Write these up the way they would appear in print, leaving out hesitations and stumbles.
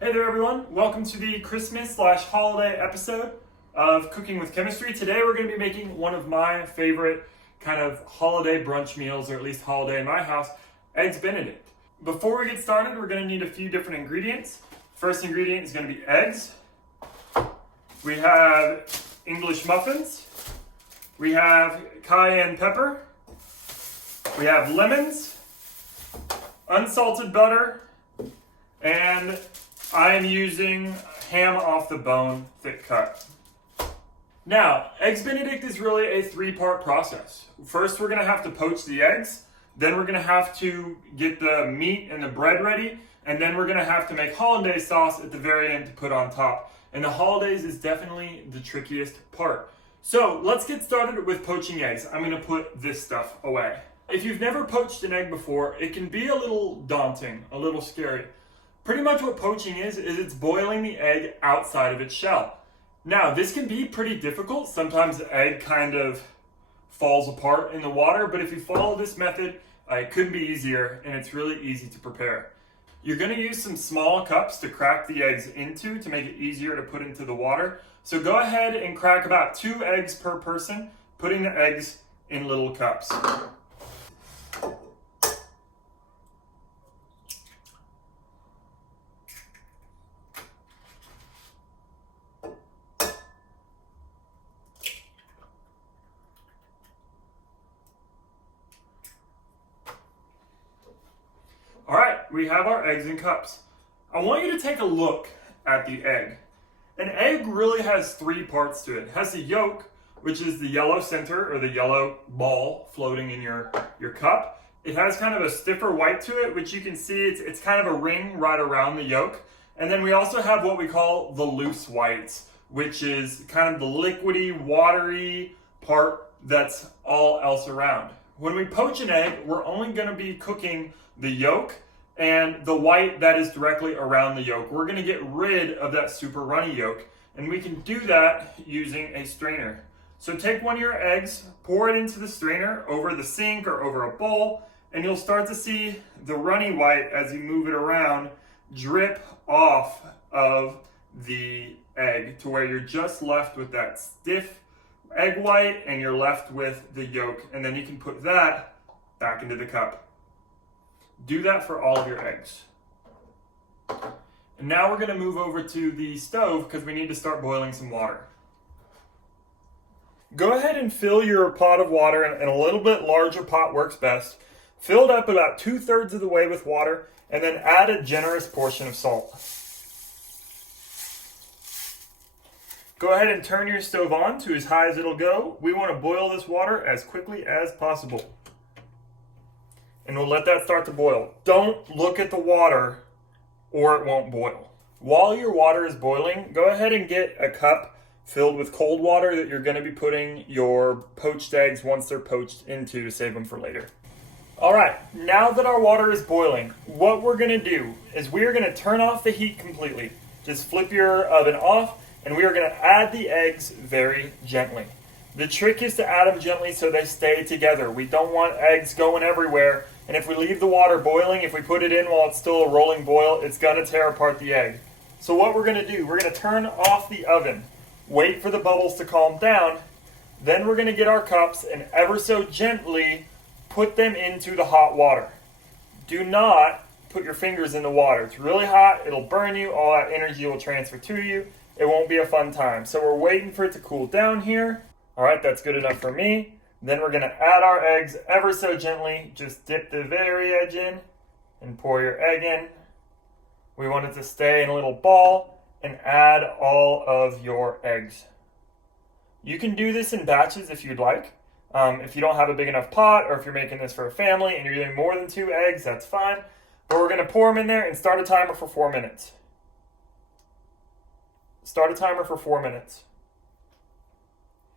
Hey there everyone, welcome to the Christmas/holiday episode of Cooking with Chemistry. Today we're going to be making one of my favorite kind of holiday brunch meals, or at least holiday in my house, Eggs Benedict. Before we get started, we're going to need a few different ingredients. First ingredient is going to be eggs. We have English muffins. We have cayenne pepper. We have lemons, unsalted butter, and I am using ham off the bone, thick cut. Now, Eggs Benedict is really a three-part process. First, we're going to have to poach the eggs. Then we're going to have to get the meat and the bread ready. And then we're going to have to make hollandaise sauce at the very end to put on top. And the hollandaise is definitely the trickiest part. So let's get started with poaching eggs. I'm going to put this stuff away. If you've never poached an egg before, it can be a little daunting, a little scary. Pretty much what poaching is it's boiling the egg outside of its shell. Now, this can be pretty difficult. Sometimes the egg kind of falls apart in the water, but if you follow this method, it could be easier, and it's really easy to prepare. You're going to use some small cups to crack the eggs into to make it easier to put into the water. So go ahead and crack about 2 eggs per person, putting the eggs in little cups. All right, we have our eggs in cups. I want you to take a look at the egg. An egg really has 3 parts to it. It has the yolk, which is the yellow center or the yellow ball floating in your cup. It has kind of a stiffer white to it, which you can see it's kind of a ring right around the yolk. And then we also have what we call the loose whites, which is kind of the liquidy, watery part that's all else around. When we poach an egg, we're only going to be cooking the yolk and the white that is directly around the yolk. We're going to get rid of that super runny yolk, and we can do that using a strainer. So take one of your eggs, pour it into the strainer over the sink or over a bowl, and you'll start to see the runny white as you move it around drip off of the egg to where you're just left with that stiff egg white and you're left with the yolk, and then you can put that back into the cup. Do that for all of your eggs. And now we're going to move over to the stove because we need to start boiling some water. Go ahead and fill your pot of water, and a little bit larger pot works best. Fill it up about 2/3 of the way with water, and then add a generous portion of salt. Go ahead and turn your stove on to as high as it'll go. We want to boil this water as quickly as possible. And we'll let that start to boil. Don't look at the water or it won't boil. While your water is boiling, go ahead and get a cup filled with cold water that you're going to be putting your poached eggs once they're poached into to save them for later. All right, now that our water is boiling, what we're going to do is we are going to turn off the heat completely. Just flip your oven off, and we are going to add the eggs very gently. The trick is to add them gently so they stay together. We don't want eggs going everywhere. And if we leave the water boiling, if we put it in while it's still a rolling boil, it's going to tear apart the egg. So what we're going to do, we're going to turn off the oven, wait for the bubbles to calm down, then we're going to get our cups and ever so gently put them into the hot water. Do not put your fingers in the water. It's really hot, it'll burn you, all that energy will transfer to you. It won't be a fun time. So we're waiting for it to cool down here. All right, that's good enough for me. Then we're going to add our eggs ever so gently. Just dip the very edge in and pour your egg in. We want it to stay in a little ball, and add all of your eggs. You can do this in batches if you'd like. If you don't have a big enough pot, or if you're making this for a family and you're doing more than 2 eggs, that's fine. But we're going to pour them in there and start a timer for 4 minutes. Start a timer for 4 minutes.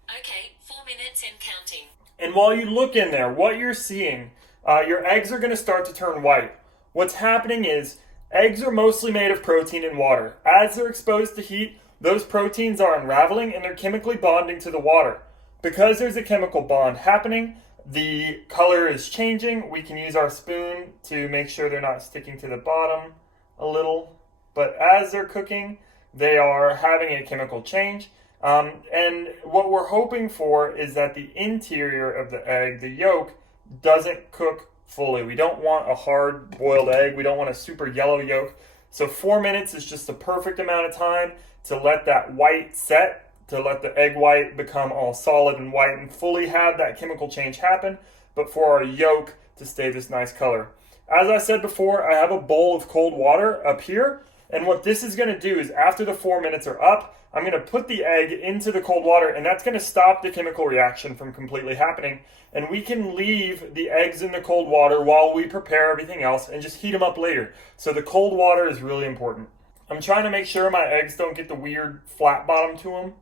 Okay, 4 minutes and counting. And while you look in there, what you're seeing, your eggs are going to start to turn white. What's happening is eggs are mostly made of protein and water. As they're exposed to heat, those proteins are unraveling and they're chemically bonding to the water. Because there's a chemical bond happening, the color is changing. We can use our spoon to make sure they're not sticking to the bottom a little. but as they're cooking, they are having a chemical change. And what we're hoping for is that the interior of the egg, the yolk, doesn't cook fully. We don't want a hard boiled egg. We don't want a super yellow yolk. So 4 minutes is just the perfect amount of time to let that white set, to let the egg white become all solid and white and fully have that chemical change happen, but for our yolk to stay this nice color. As I said before, I have a bowl of cold water up here, and what this is going to do is after the 4 minutes are up, I'm going to put the egg into the cold water, and that's going to stop the chemical reaction from completely happening. And we can leave the eggs in the cold water while we prepare everything else and just heat them up later. So the cold water is really important. I'm trying to make sure my eggs don't get the weird flat bottom to them.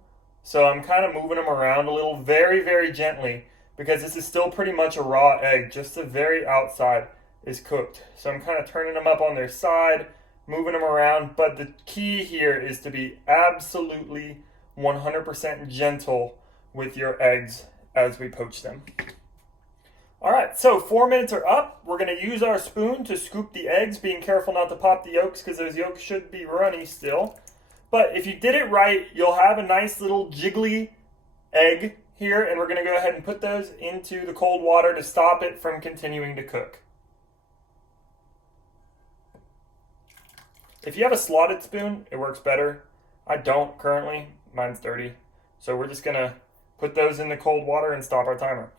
So I'm kind of moving them around a little, very, very gently, because this is still pretty much a raw egg. Just the very outside is cooked. So I'm kind of turning them up on their side, moving them around, but the key here is to be absolutely 100% gentle with your eggs as we poach them. All right, so 4 minutes are up. We're going to use our spoon to scoop the eggs, being careful not to pop the yolks because those yolks should be runny still. But if you did it right, you'll have a nice little jiggly egg here, and we're going to go ahead and put those into the cold water to stop it from continuing to cook. If you have a slotted spoon, it works better. I don't currently. Mine's dirty. So we're just going to put those in the cold water and stop our timer.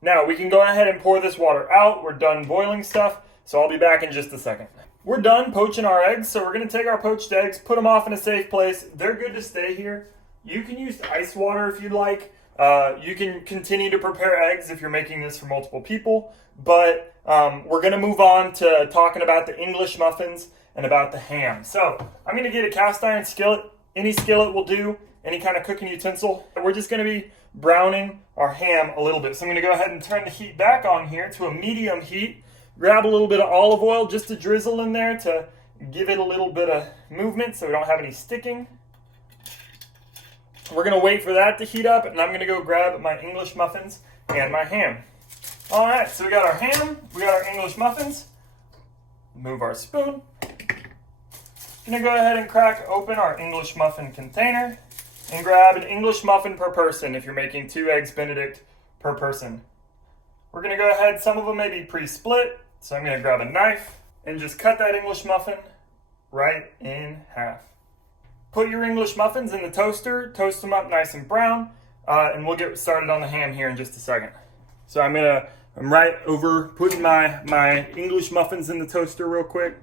Now, we can go ahead and pour this water out. We're done boiling stuff, so I'll be back in just a second. We're done poaching our eggs, so we're going to take our poached eggs, put them off in a safe place. They're good to stay here. You can use ice water if you'd like. You can continue to prepare eggs if you're making this for multiple people, but we're going to move on to talking about the English muffins and about the ham. So I'm going to get a cast iron skillet. Any skillet will do, any kind of cooking utensil. We're just going to be browning our ham a little bit. So I'm going to go ahead and turn the heat back on here to a medium heat. Grab a little bit of olive oil just to drizzle in there to give it a little bit of movement so we don't have any sticking. We're going to wait for that to heat up, and I'm going to go grab my English muffins and my ham. All right, so we got our ham, we got our English muffins. Move our spoon. Going to go ahead and crack open our English muffin container and grab an English muffin per person if you're making 2 eggs Benedict per person. We're going to go ahead, some of them may be pre-split, so I'm going to grab a knife and just cut that English muffin right in half. Put your English muffins in the toaster, toast them up nice and brown, and we'll get started on the ham here in just a second. So I'm right over putting my English muffins in the toaster real quick.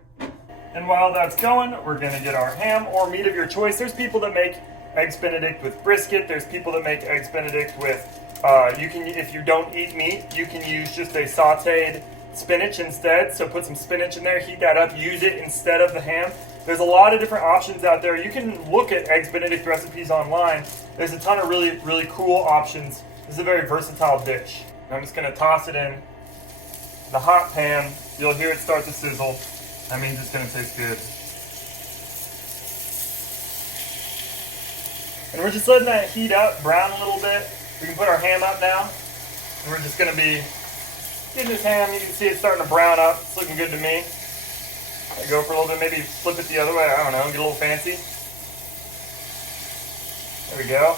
And while that's going, we're going to get our ham or meat of your choice. There's people that make eggs Benedict with brisket. There's people that make eggs Benedict with, if you don't eat meat, you can use just a sauteed spinach instead. So put some spinach in there, heat that up, use it instead of the ham. There's a lot of different options out there. You can look at eggs Benedict recipes online. There's a ton of really, really cool options. This is a very versatile dish. I'm just going to toss it in the hot pan. You'll hear it start to sizzle. That means it's going to taste good. And we're just letting that heat up, brown a little bit. We can put our ham up now. And we're just going to be getting this ham. You can see it's starting to brown up. It's looking good to me. I go for a little bit, maybe flip it the other way. I don't know, get a little fancy. There we go.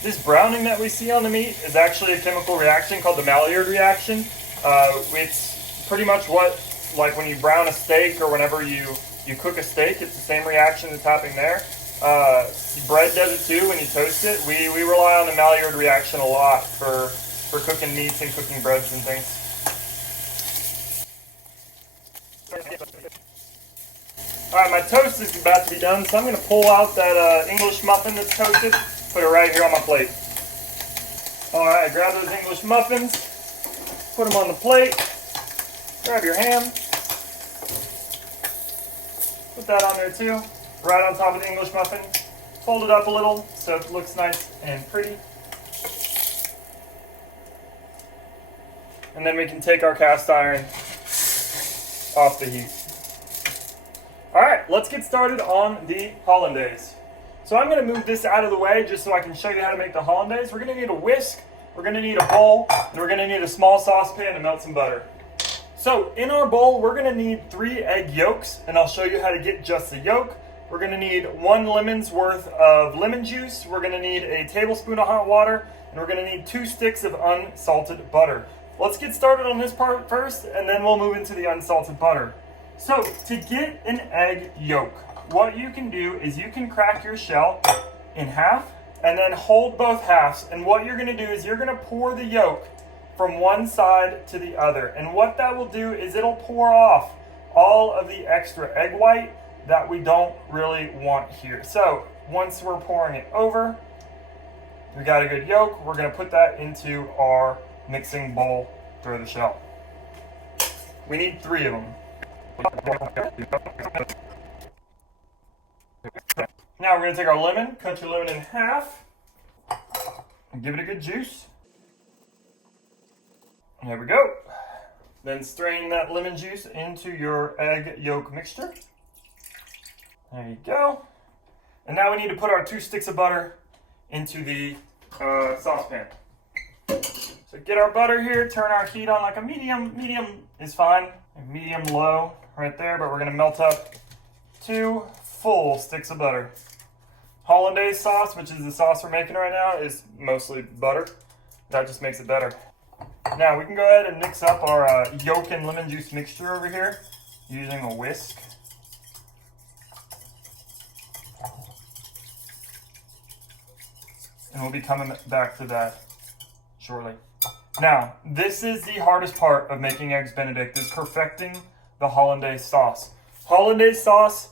This browning that we see on the meat is actually a chemical reaction called the Maillard reaction. It's pretty much what, like when you brown a steak or whenever you cook a steak, it's the same reaction that's happening there. Bread does it too when you toast it. We rely on the Maillard reaction a lot for cooking meats and cooking breads and things. Alright, my toast is about to be done, so I'm going to pull out that English muffin that's toasted. Put it right here on my plate. Alright, grab those English muffins, put them on the plate, grab your ham, put that on there too, right on top of the English muffin. Fold it up a little so it looks nice and pretty. And then we can take our cast iron off the heat. All right, let's get started on the hollandaise. So I'm going to move this out of the way just so I can show you how to make the hollandaise. We're going to need a whisk, we're going to need a bowl, and we're going to need a small saucepan to melt some butter. So in our bowl, we're going to need 3 egg yolks, and I'll show you how to get just the yolk. We're going to need 1 lemon's worth of lemon juice. We're going to need a tablespoon of hot water, and we're going to need 2 sticks of unsalted butter. Let's get started on this part first, and then we'll move into the unsalted butter. So to get an egg yolk, what you can do is you can crack your shell in half and then hold both halves. And what you're going to do is you're going to pour the yolk from one side to the other. And what that will do is it'll pour off all of the extra egg white that we don't really want here. So once we're pouring it over, we got a good yolk. We're going to put that into our mixing bowl through the shell. We need 3 of them. Now we're going to take our lemon, cut your lemon in half, and give it a good juice. There we go. Then strain that lemon juice into your egg yolk mixture. There you go. And now we need to put our 2 sticks of butter into the saucepan. So get our butter here, turn our heat on like a medium is fine, medium low right there, but we're going to melt up 2 full sticks of butter. Hollandaise sauce, which is the sauce we're making right now, is mostly butter. That just makes it better. Now we can go ahead and mix up our yolk and lemon juice mixture over here using a whisk. And we'll be coming back to that shortly. Now, this is the hardest part of making Eggs Benedict, is perfecting the hollandaise sauce. Hollandaise sauce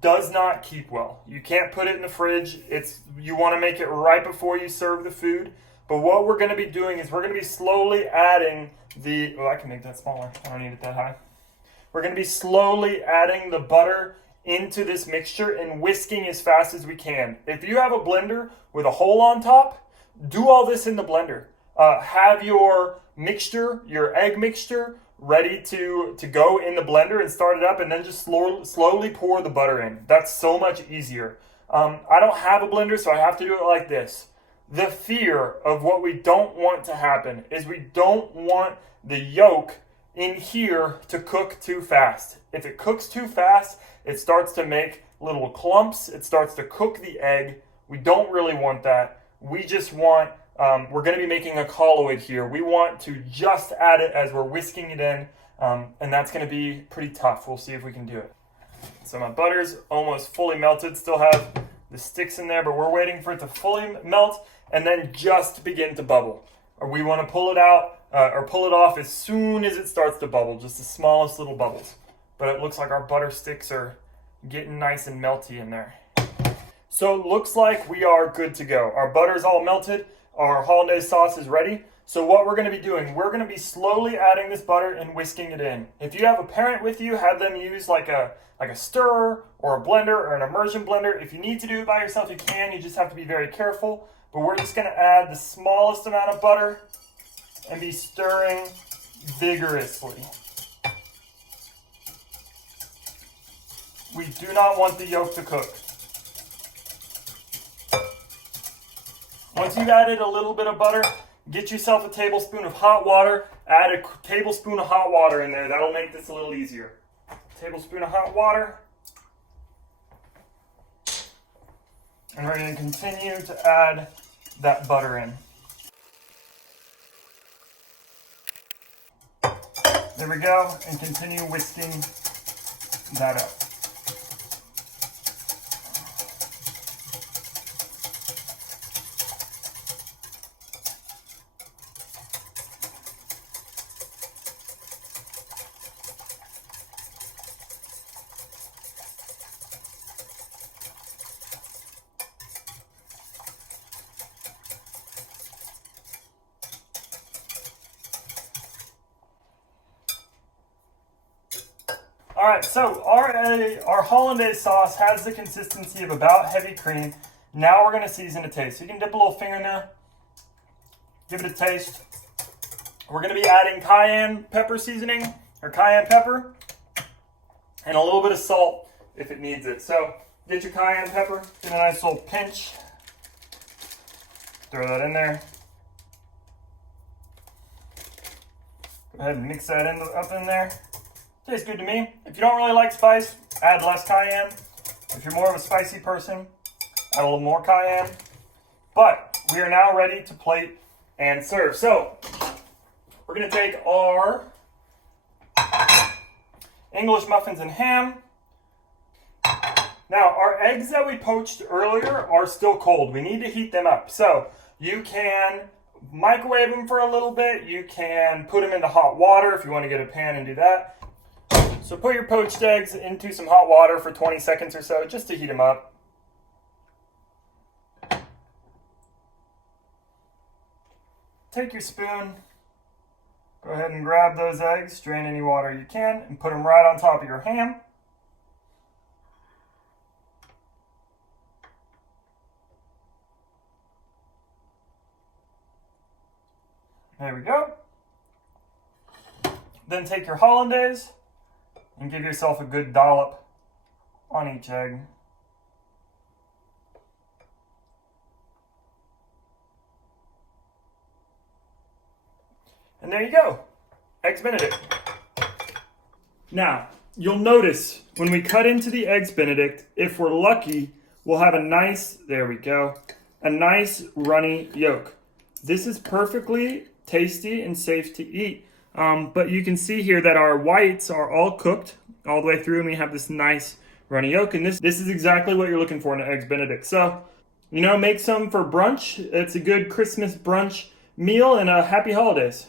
does not keep well. You can't put it in the fridge. You want to make it right before you serve the food. But what we're going to be doing is we're going to be slowly adding I can make that smaller. I don't need it that high. We're going to be slowly adding the butter into this mixture and whisking as fast as we can. If you have a blender with a hole on top, do all this in the blender. Have your mixture, your egg mixture, ready to go in the blender and start it up, and then just slowly pour the butter in. That's so much easier. I don't have a blender, so I have to do it like this. The fear of what we don't want to happen is we don't want the yolk in here to cook too fast. If it cooks too fast, it starts to make little clumps. It starts to cook the egg. We don't really want that. We just want, we're going to be making a colloid here. We want to just add it as we're whisking it in, and that's going to be pretty tough. We'll see if we can do it. So my butter's almost fully melted. Still have the sticks in there, but we're waiting for it to fully melt and then just begin to bubble. Or we want to pull it out or pull it off as soon as it starts to bubble, just the smallest little bubbles. But it looks like our butter sticks are getting nice and melty in there. So it looks like we are good to go. Our butter's all melted. Our hollandaise sauce is ready. So what we're going to be doing, we're going to be slowly adding this butter and whisking it in. If you have a parent with you, have them use like a stirrer or a blender or an immersion blender. If you need to do it by yourself, you can. You just have to be very careful. But we're just going to add the smallest amount of butter and be stirring vigorously. We do not want the yolk to cook. Once you've added a little bit of butter, get yourself a tablespoon of hot water. Add a tablespoon of hot water in there. That'll make this a little easier. Tablespoon of hot water. And we're going to continue to add that butter in. There we go, and continue whisking that up. All right, so our hollandaise sauce has the consistency of about heavy cream. Now we're going to season to taste. So you can dip a little finger in there, give it a taste. We're going to be adding cayenne pepper seasoning, or cayenne pepper. and a little bit of salt if it needs it. So get your cayenne pepper, get a nice little pinch. Throw that in there. Go ahead and mix that up in there. Tastes good to me. If you don't really like spice, add less cayenne. If you're more of a spicy person, add a little more cayenne. But we are now ready to plate and serve. So we're going to take our English muffins and ham. Now, our eggs that we poached earlier are still cold. We need to heat them up. So you can microwave them for a little bit. You can put them into hot water if you want to get a pan and do that. So put your poached eggs into some hot water for 20 seconds or so just to heat them up. Take your spoon, go ahead and grab those eggs, strain any water you can, and put them right on top of your ham. There we go. Then take your hollandaise and give yourself a good dollop on each egg. And there you go, Eggs Benedict. Now, you'll notice when we cut into the Eggs Benedict, if we're lucky, we'll have a nice, there we go, a nice runny yolk. This is perfectly tasty and safe to eat. But you can see here that our whites are all cooked all the way through, and we have this nice runny yolk. And this is exactly what you're looking for in an Eggs Benedict. So, make some for brunch. It's a good Christmas brunch meal, and happy holidays.